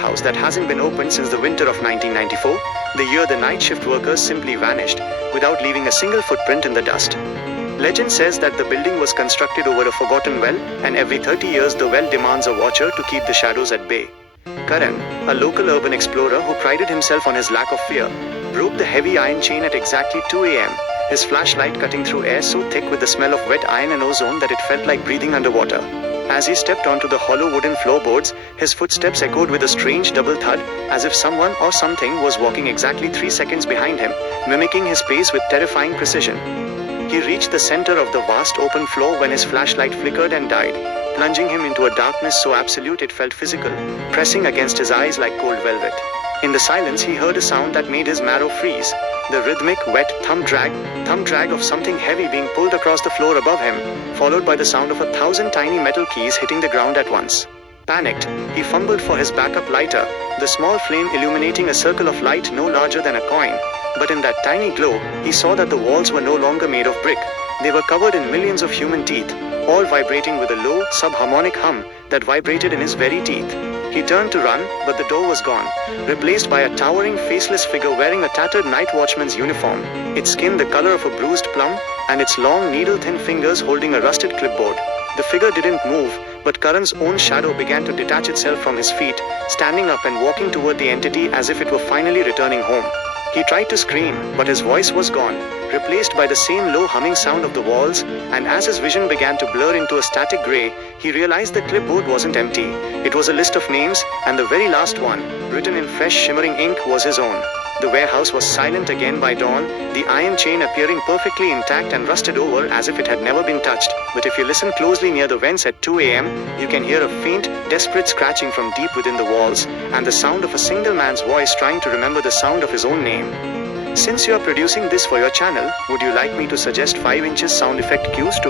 warehouse that hasn't been opened since the winter of 1994, the year the night shift workers simply vanished, without leaving a single footprint in the dust. Legend says that the building was constructed over a forgotten well, and every 30 years the well demands a watcher to keep the shadows at bay. Karan, a local urban explorer who prided himself on his lack of fear, broke the heavy iron chain at exactly 2 a.m., his flashlight cutting through air so thick with the smell of wet iron and ozone that it felt like breathing underwater. As he stepped onto the hollow wooden floorboards, his footsteps echoed with a strange double thud, as if someone or something was walking exactly 3 seconds behind him, mimicking his pace with terrifying precision. He reached the center of the vast open floor when his flashlight flickered and died, plunging him into a darkness so absolute it felt physical, pressing against his eyes like cold velvet. In the silence he heard a sound that made his marrow freeze, the rhythmic, wet thumb drag of something heavy being pulled across the floor above him, followed by the sound of 1,000 tiny metal keys hitting the ground at once. Panicked, he fumbled for his backup lighter, the small flame illuminating a circle of light no larger than a coin. But in that tiny glow, he saw that the walls were no longer made of brick. They were covered in millions of human teeth, all vibrating with a low, subharmonic hum that vibrated in his very teeth. He turned to run, but the door was gone, replaced by a towering, faceless figure wearing a tattered night watchman's uniform, its skin the color of a bruised plum, and its long, needle-thin fingers holding a rusted clipboard. The figure didn't move, but Karan's own shadow began to detach itself from his feet, standing up and walking toward the entity as if it were finally returning home. He tried to scream, but his voice was gone, replaced by the same low humming sound of the walls, and as his vision began to blur into a static gray, he realized the clipboard wasn't empty. It was a list of names, and the very last one, written in fresh shimmering ink, was his own. The warehouse was silent again by dawn, the iron chain appearing perfectly intact and rusted over as if it had never been touched. But if you listen closely near the vents at 2 a.m., you can hear a faint, desperate scratching from deep within the walls, and the sound of a single man's voice trying to remember the sound of his own name. Since you are producing this for your channel, would you like me to suggest 5 inches sound effect cues to